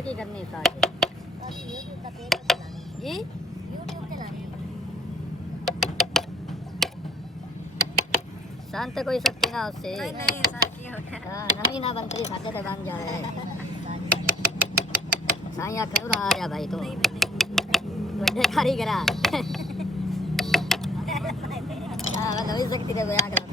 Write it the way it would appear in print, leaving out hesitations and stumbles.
है की करनी साथ YouTube का पेज चलाने जी YouTube चलाने शांत कोई सकती ना उससे नहीं नहीं सर की हो गया हाँ नवी ना बनती साथे ते बन जाए साइया कर आ जा भाई तू बड़े कारीगर हां नवी सकती रे बया कर